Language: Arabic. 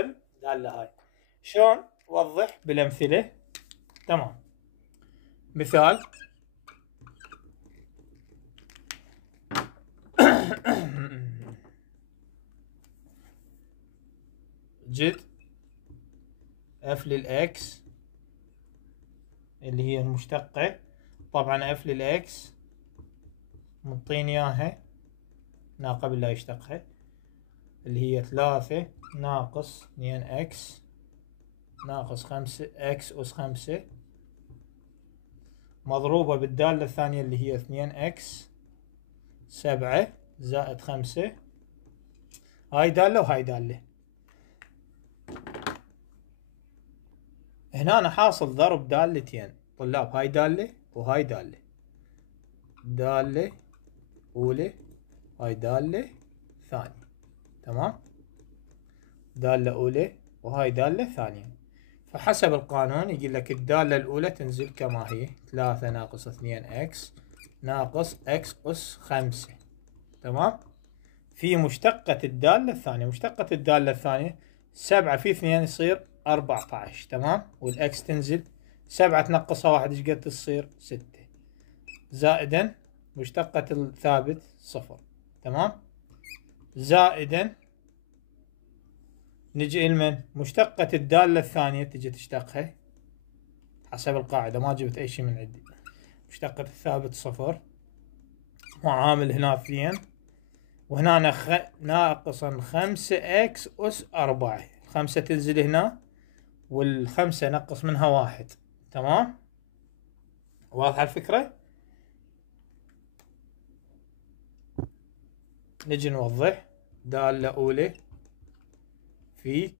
الدالة هاي. شلون وضح بالأمثلة. تمام. مثال جد اف للإكس اللي هي المشتقة. طبعا اف للإكس منطيني اياها هنا قبل لا يشتقها، اللي هي 3 ناقص 2 اكس ناقص 5 اكس أس 5 مضروبة بالدالة الثانية اللي هي 2 اكس 7 زائد 5. هاي دالة وهاي دالة. هنا أنا حاصل ضرب دالتين طلاب، هاي دالة وهاي دالة. دالة أولى هاي دالة ثانية. تمام. دالة أولى وهاي دالة ثانية. فحسب القانون يقول لك الدالة الأولى تنزل كما هي 3 ناقص 2 اكس ناقص اكس أس 5. تمام. في مشتقة الدالة الثانية، مشتقة الدالة الثانية 7 في 2 يصير 14. تمام. والإكس تنزل 7 تنقصها 1 ايش قد تصير 6 زائدا مشتقة الثابت 0. تمام. زائدا نجي لمن مشتقة الدالة الثانية تجي تشتقها حسب القاعدة، ما جبت أي شيء من عندي. مشتقة الثابت 0 وعامل هنا 2 وهنا ناقصا 5 اكس أس 4. 5 تنزل هنا والخمسة نقص منها 1. تمام. واضحة الفكرة. نجي نوضح. دالة أولى في